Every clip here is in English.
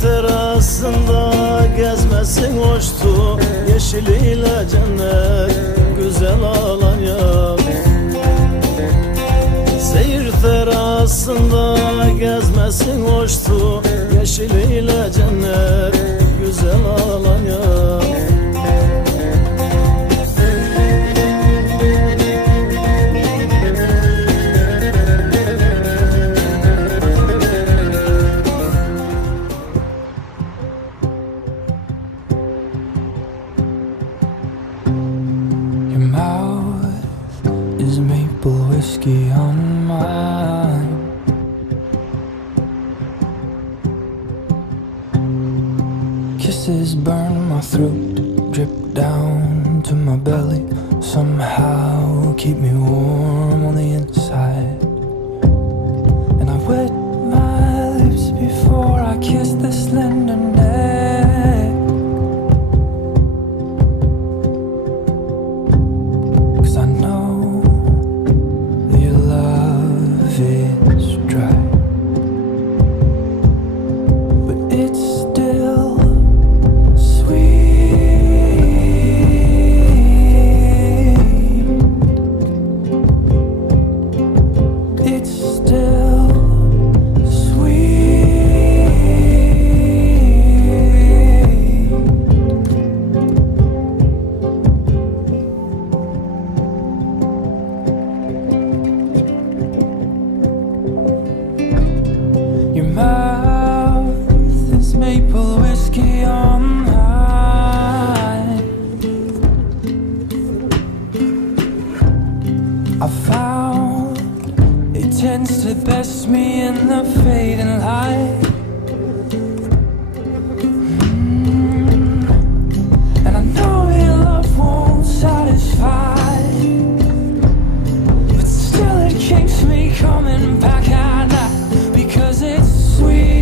terasında gezmesin hoştu, yeşiliyle cennet güzel Alanya. Seyir terasında gezmesin hoştu, yeşiliyle cennet güzel Alanya. Whiskey on mine. Kisses burn my throat, drip down to my belly. Somehow keep me warm on the inside. And I wet my lips before I kiss the slender neck. 'Cause I know it's dry, but it's still sweet. It's still sweet. Your mouth is maple whiskey on mine. I found it tends to best me in the fading light. And I know your love won't satisfy, but still it keeps me coming back at night. Because it's sweet.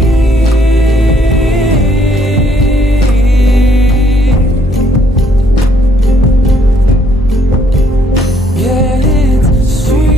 Yeah, it's sweet.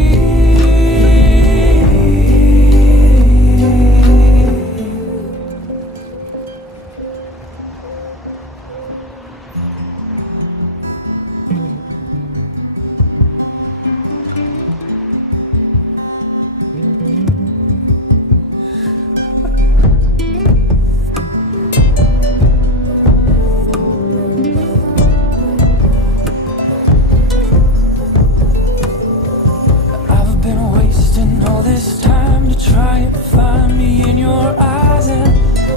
I've been wasting all this time to try and find me in your eyes and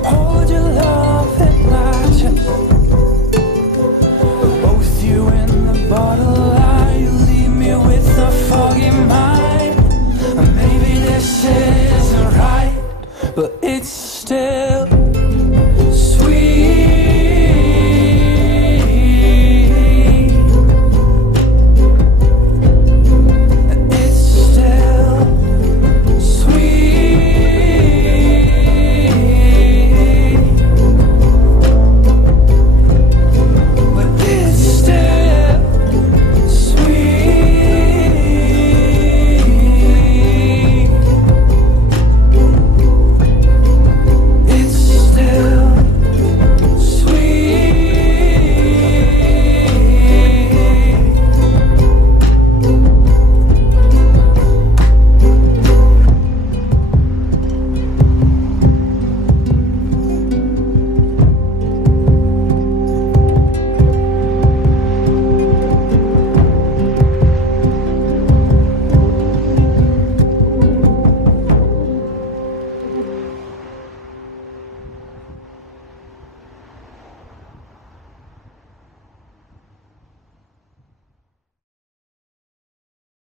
hold your love in my chest. But both you and the bottle lie, you leave me with a foggy mind. And maybe this isn't right, but it's still